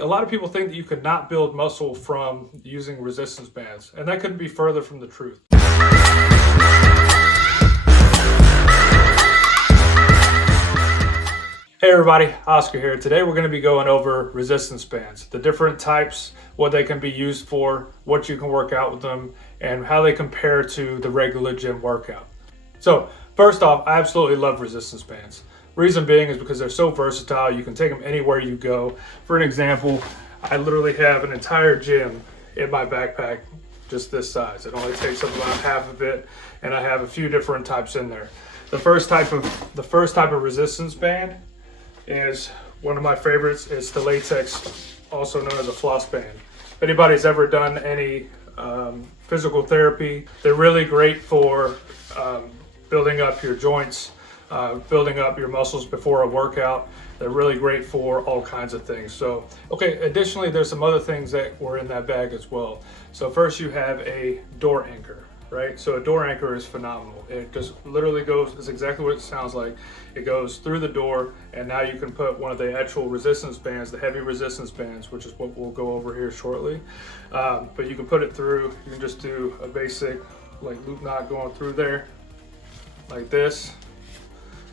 A lot of people think that you could not build muscle from using resistance bands, and that couldn't be further from the truth. Hey everybody, Oscar here. Today we're going to be going over resistance bands, the different types, what they can be used for, what you can work out with them, and how they compare to the regular gym workout. So first off, I absolutely love resistance bands. Reason being is because they're so versatile. You can take them anywhere you go. For an example, I literally have an entire gym in my backpack, just this size. It only takes up about half of it, and I have a few different types in there. The first type of resistance band is one of my favorites. It's the latex, also known as a floss band. If anybody's ever done any physical therapy, they're really great for building up your joints, building up your muscles before a workout. They're really great for all kinds of things. So, okay, additionally, there's some other things that were in that bag as well. So first you have a door anchor, right? So a door anchor is phenomenal. It just literally goes, it's exactly what it sounds like. It goes through the door, and now you can put one of the actual resistance bands, the heavy resistance bands, which is what we'll go over here shortly. But you can put it through, you can just do a basic like loop knot going through there, like this.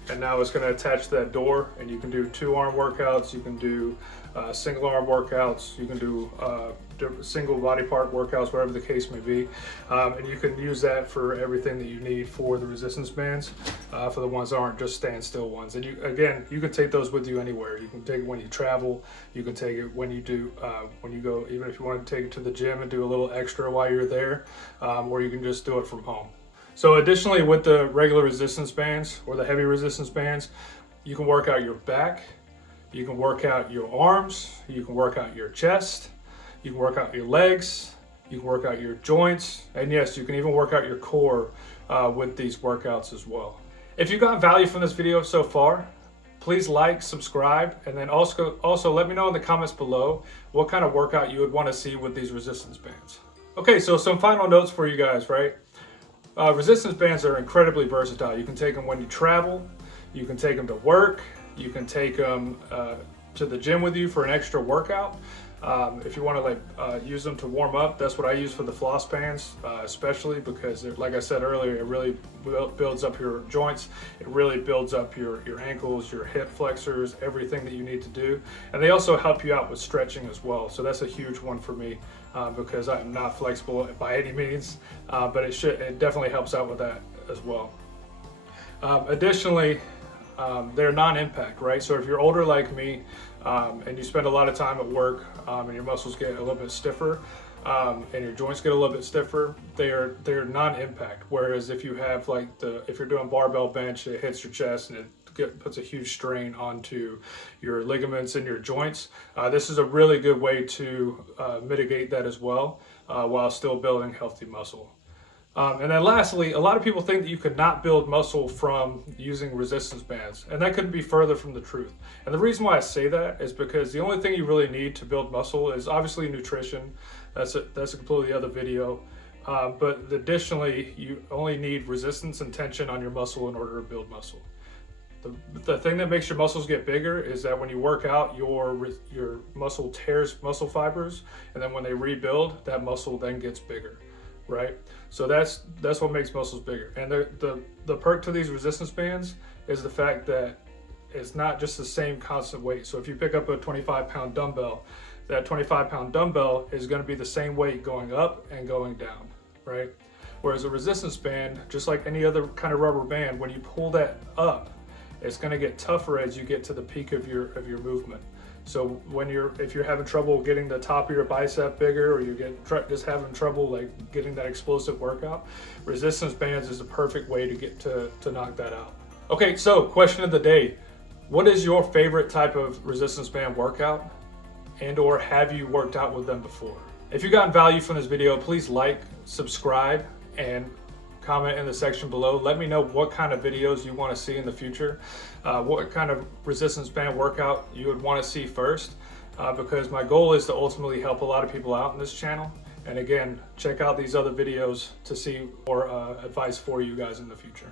And now it's going to attach to that door, and you can do 2-arm workouts, you can do single arm workouts, you can do single body part workouts, whatever the case may be. And you can use that for everything that you need for the resistance bands, for the ones that aren't just standstill ones. And you can take those with you anywhere. You can take it when you travel, you can take it when you do, when you go, even if you want to take it to the gym and do a little extra while you're there, or you can just do it from home. So additionally, with the regular resistance bands or the heavy resistance bands, you can work out your back, you can work out your arms, you can work out your chest, you can work out your legs, you can work out your joints, and yes, you can even work out your core with these workouts as well. If you got value from this video so far, please like, subscribe, and then also let me know in the comments below what kind of workout you would want to see with these resistance bands. Okay, so some final notes for you guys, right? Resistance bands are incredibly versatile. You can take them when you travel, you can take them to work, you can take them to the gym with you for an extra workout. If you want to use them to warm up, that's what I use for the floss bands, especially because, like I said earlier, it really builds up your joints. It really builds up your ankles, your hip flexors, everything that you need to do. And they also help you out with stretching as well. So that's a huge one for me because I'm not flexible by any means, but it definitely helps out with that as well. Additionally, they're non-impact, right? So if you're older like me and you spend a lot of time at work and your muscles get a little bit stiffer and your joints get a little bit stiffer, they're non-impact. Whereas if you have if you're doing barbell bench, it hits your chest and it puts a huge strain onto your ligaments and your joints. This is a really good way to mitigate that as well while still building healthy muscle. And then lastly, a lot of people think that you could not build muscle from using resistance bands, and that couldn't be further from the truth. And the reason why I say that is because the only thing you really need to build muscle is obviously nutrition. That's a completely other video. But additionally, you only need resistance and tension on your muscle in order to build muscle. The thing that makes your muscles get bigger is that when you work out, your muscle tears muscle fibers, and then when they rebuild, that muscle then gets bigger. Right? So that's what makes muscles bigger. And the perk to these resistance bands is the fact that it's not just the same constant weight. So if you pick up a 25-pound dumbbell, that 25-pound dumbbell is going to be the same weight going up and going down, right? Whereas a resistance band, just like any other kind of rubber band, when you pull that up, it's going to get tougher as you get to the peak of your movement. So if you're having trouble getting the top of your bicep bigger, or you're just having trouble like getting that explosive workout, resistance bands is the perfect way to get to knock that out. Okay, so question of the day: what is your favorite type of resistance band workout, and/or have you worked out with them before? If you got value from this video, please like, subscribe, and comment in the section below. Let me know what kind of videos you want to see in the future, what kind of resistance band workout you would want to see first, because my goal is to ultimately help a lot of people out in this channel. And again, check out these other videos to see more advice for you guys in the future.